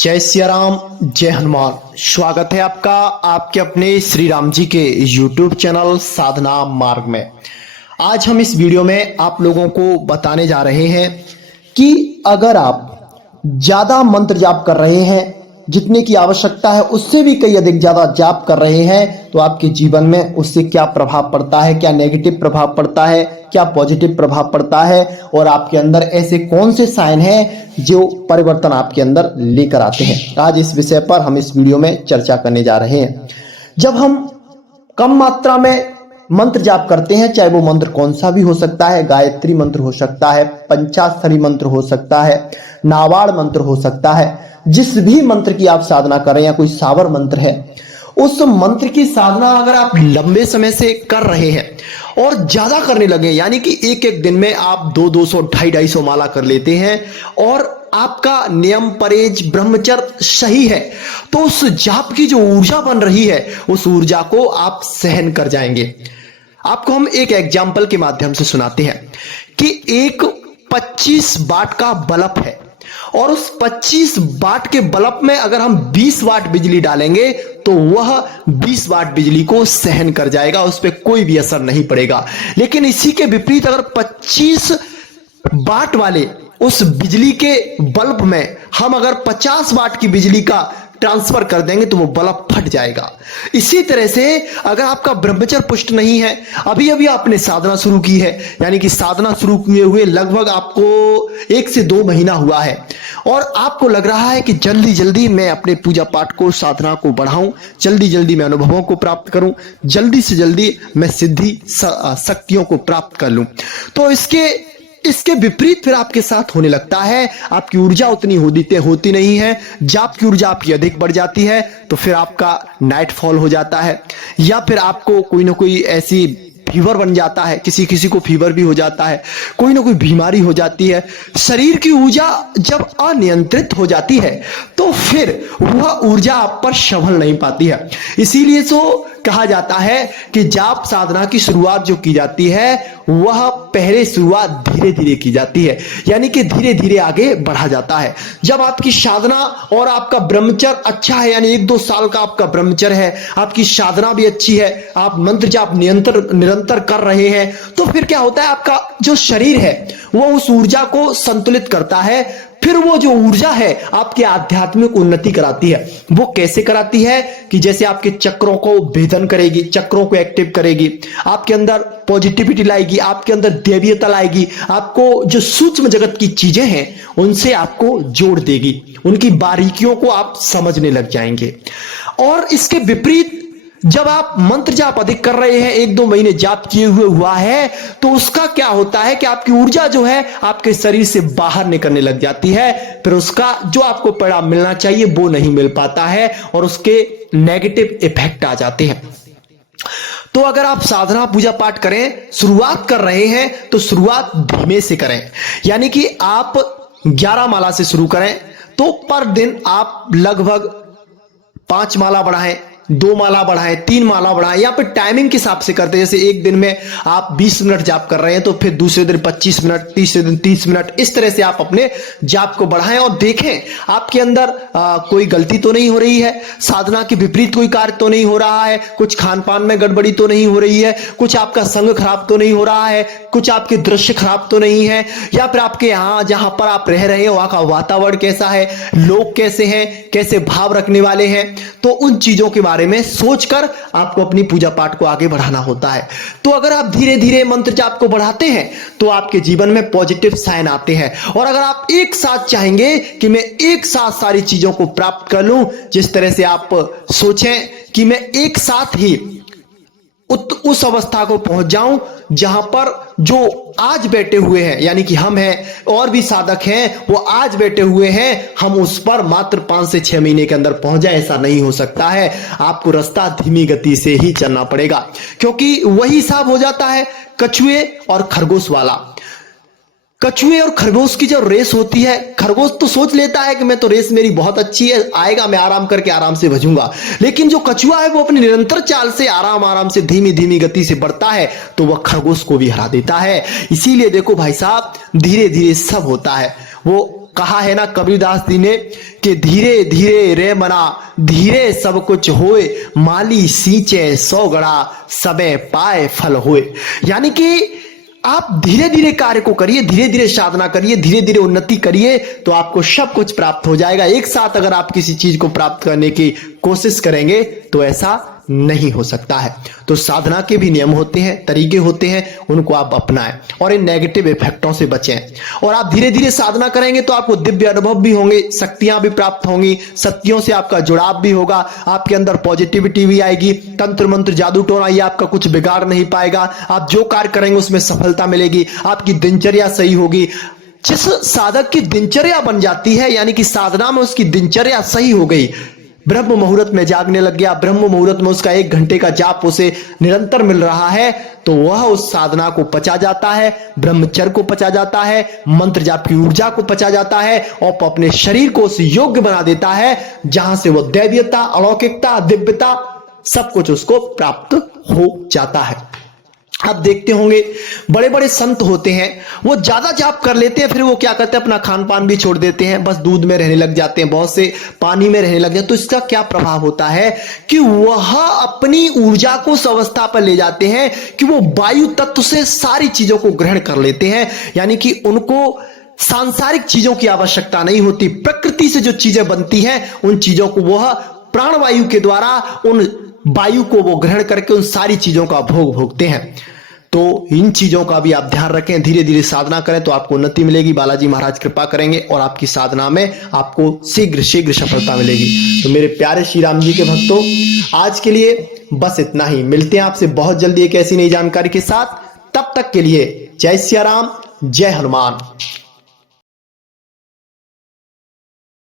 जय सिया राम, जय हनुमान। स्वागत है आपका आपके अपने श्री राम जी के YouTube चैनल साधना मार्ग में। आज हम इस वीडियो में आप लोगों को बताने जा रहे हैं कि अगर आप ज्यादा मंत्र जाप कर रहे हैं, जितने की आवश्यकता है उससे भी कई अधिक ज्यादा जाप कर रहे हैं, तो आपके जीवन में उससे क्या प्रभाव पड़ता है, क्या नेगेटिव प्रभाव पड़ता है, क्या पॉजिटिव प्रभाव पड़ता है, और आपके अंदर ऐसे कौन से साइन हैं जो परिवर्तन आपके अंदर लेकर आते हैं। आज इस विषय पर हम इस वीडियो में चर्चा करने जा रहे हैं। जब हम कम मात्रा में मंत्र जाप करते हैं, चाहे वो मंत्र कौन सा भी हो सकता है, गायत्री मंत्र हो सकता है, पंचाक्षरी मंत्र हो सकता है, नावाड़ मंत्र हो सकता है, जिस भी मंत्र की आप साधना करें या कोई सावर मंत्र है, उस मंत्र की साधना अगर आप लंबे समय से कर रहे हैं और ज्यादा करने लगे, यानी कि एक एक दिन में आप 200 250 माला कर लेते हैं और आपका नियम परहेज ब्रह्मचर्य सही है, तो उस जाप की जो ऊर्जा बन रही है उस ऊर्जा को आप सहन कर जाएंगे। आपको हम एक एग्जाम्पल के माध्यम से सुनाते हैं कि एक 25 वाट का बल्ब है और उस 25 वाट के बल्ब में अगर हम 20 वाट बिजली डालेंगे तो वह 20 वाट बिजली को सहन कर जाएगा, उस पर कोई भी असर नहीं पड़ेगा। लेकिन इसी के विपरीत अगर 25 वाट वाले उस बिजली के बल्ब में हम अगर 50 वाट की बिजली का ट्रांसफर कर देंगे तो वो बल्ब फट जाएगा। इसी तरह से अगर आपका ब्रह्मचर्य पुष्ट नहीं है, अभी अभी आपने साधना शुरू की है, यानी कि साधना शुरू किए हुए लगभग आपको 1 से 2 महीना हुआ है और आपको लग रहा है कि जल्दी जल्दी मैं अपने पूजा पाठ को, साधना को बढ़ाऊं, जल्दी जल्दी मैं अनुभवों को प्राप्त करूं, जल्दी से जल्दी मैं सिद्धि शक्तियों को प्राप्त कर लूं, तो इसके विपरीत फिर आपके साथ होने लगता है। आपकी ऊर्जा उतनी होती नहीं है, जाप की ऊर्जा आपकी अधिक बढ़ जाती है, तो फिर आपका नाइट फॉल हो जाता है, या फिर आपको कोई ना कोई ऐसी फीवर बन जाता है, किसी किसी को फीवर भी हो जाता है, कोई ना कोई बीमारी हो जाती है। शरीर की ऊर्जा जब अनियंत्रित हो जाती है तो फिर वह ऊर्जा आप पर संभल नहीं पाती है। इसीलिए तो कहा जाता है कि जाप साधना की शुरुआत जो की जाती है वह पहले शुरुआत धीरे धीरे की जाती है, यानी कि धीरे धीरे आगे बढ़ा जाता है। जब आपकी साधना और आपका ब्रह्मचर्य अच्छा है, यानी 1-2 साल का आपका ब्रह्मचर्य है, आपकी साधना भी अच्छी है, आप मंत्र जाप निरंतर कर रहे हैं, तो फिर क्या होता है, आपका जो शरीर है वो उस ऊर्जा को संतुलित करता है। फिर वो जो ऊर्जा है आपके आध्यात्मिक उन्नति कराती है। वो कैसे कराती है कि जैसे आपके चक्रों को भेदन करेगी, चक्रों को एक्टिव करेगी, आपके अंदर पॉजिटिविटी लाएगी, आपके अंदर दैवीयता लाएगी, आपको जो सूक्ष्म जगत की चीजें हैं उनसे आपको जोड़ देगी, उनकी बारीकियों को आप समझने लग जाएंगे। और इसके विपरीत जब आप मंत्र जाप अधिक कर रहे हैं, 1-2 महीने जाप किए हुआ है, तो उसका क्या होता है कि आपकी ऊर्जा जो है आपके शरीर से बाहर निकलने लग जाती है, फिर उसका जो आपको परिणाम मिलना चाहिए वो नहीं मिल पाता है और उसके नेगेटिव इफेक्ट आ जाते हैं। तो अगर आप साधना पूजा पाठ करें, शुरुआत कर रहे हैं, तो शुरुआत धीमे से करें, यानी कि आप 11 माला से शुरू करें, तो पर दिन आप लगभग 5 माला बढ़ाएं, 2 माला बढ़ाएं, 3 माला बढ़ाएं, या फिर टाइमिंग के हिसाब से करते हैं। जैसे एक दिन में आप 20 मिनट जाप कर रहे हैं तो फिर दूसरे दिन 25 मिनट, तीसरे दिन 30 मिनट, इस तरह से आप अपने जाप को बढ़ाएं और देखें आपके अंदर कोई गलती तो नहीं हो रही है, साधना के विपरीत कोई कार्य तो नहीं हो रहा है, कुछ खान पान में गड़बड़ी तो नहीं हो रही है, कुछ आपका संग खराब तो नहीं हो रहा है, कुछ आपके दृश्य खराब तो नहीं है, या फिर आपके यहाँ जहां पर आप रह रहे हैं वहां का वातावरण कैसा है, लोग कैसे हैं, कैसे भाव रखने वाले हैं, तो उन चीजों के बारे में सोचकर आपको अपनी पूजा पाठ को आगे बढ़ाना होता है। तो अगर आप धीरे धीरे मंत्र जाप को बढ़ाते हैं तो आपके जीवन में पॉजिटिव साइन आते हैं। और अगर आप एक साथ चाहेंगे कि मैं एक साथ सारी चीजों को प्राप्त कर लूं, जिस तरह से आप सोचें कि मैं एक साथ ही उस अवस्था को पहुंच जाऊं जहां पर जो आज बैठे हुए हैं, यानी कि हम हैं और भी साधक हैं, वो आज बैठे हुए हैं, हम उस पर मात्र 5 से 6 महीने के अंदर पहुंच जाए, ऐसा नहीं हो सकता है। आपको रास्ता धीमी गति से ही चलना पड़ेगा, क्योंकि वही हिसाब हो जाता है कछुए और खरगोश वाला। कछुए और खरगोश की जो रेस होती है, खरगोश तो सोच लेता है कि मैं तो रेस मेरी बहुत अच्छी है, आएगा मैं आराम करके आराम से भजूंगा, लेकिन जो कछुआ है वो अपनी निरंतर चाल से आराम आराम से धीमी धीमी गति से बढ़ता है तो वह खरगोश को भी हरा देता है। इसीलिए देखो भाई साहब, धीरे धीरे सब होता है। वो कहा है ना कबीरदास जी ने कि धीरे धीरे रे मना धीरे सब कुछ होए, माली सींचे 100 गड़ा सबे पाए फल होए। यानी कि आप धीरे धीरे कार्य को करिए, धीरे धीरे साधना करिए, धीरे धीरे उन्नति करिए, तो आपको सब कुछ प्राप्त हो जाएगा। एक साथ अगर आप किसी चीज को प्राप्त करने की कोशिश करेंगे तो ऐसा नहीं हो सकता है। तो साधना के भी नियम होते हैं, तरीके होते हैं, उनको आप अपनाएं और इन नेगेटिव इफेक्टों से बचें। और आप धीरे धीरे साधना करेंगे तो आपको दिव्य अनुभव भी होंगे, शक्तियां भी प्राप्त होंगी, शक्तियों से आपका जुड़ाव भी होगा, आपके अंदर पॉजिटिविटी भी आएगी, तंत्र मंत्र जादू टोना ये आपका कुछ बिगाड़ नहीं पाएगा। आप जो कार्य करेंगे उसमें सफलता मिलेगी, आपकी दिनचर्या सही होगी। जिस साधक की दिनचर्या बन जाती है, यानी कि साधना में उसकी दिनचर्या सही हो गई, ब्रह्म मुहूर्त में जागने लग गया, ब्रह्म मुहूर्त में उसका 1 घंटे का जाप उसे निरंतर मिल रहा है, तो वह उस साधना को पचा जाता है, ब्रह्मचर्य को पचा जाता है, मंत्र जाप की ऊर्जा को पचा जाता है और अपने शरीर को उस योग्य बना देता है जहां से वो दैवीयता, अलौकिकता, दिव्यता सब कुछ उसको प्राप्त हो जाता है। आप देखते होंगे बड़े बड़े संत होते हैं, वो ज्यादा जाप कर लेते हैं, फिर वो क्या करते हैं, अपना खान पान भी छोड़ देते हैं, बस दूध में रहने लग जाते हैं, बहुत से पानी में रहने लग जाते हैं। तो इसका क्या प्रभाव होता है कि वह अपनी ऊर्जा को उस अवस्था पर ले जाते हैं कि वो वायु तत्व से सारी चीजों को ग्रहण कर लेते हैं, यानी कि उनको सांसारिक चीजों की आवश्यकता नहीं होती। प्रकृति से जो चीजें बनती हैं उन चीजों को वह प्राणवायु के द्वारा उन वायु को वो ग्रहण करके उन सारी चीजों का भोग भोगते हैं। तो इन चीजों का भी आप ध्यान रखें, धीरे धीरे साधना करें तो आपको उन्नति मिलेगी, बालाजी महाराज कृपा करेंगे और आपकी साधना में आपको शीघ्र शीघ्र सफलता मिलेगी। तो मेरे प्यारे श्री राम जी के भक्तों, आज के लिए बस इतना ही। मिलते हैं आपसे बहुत जल्दी एक ऐसी नई जानकारी के साथ। तब तक के लिए जय सिया राम, जय हनुमान।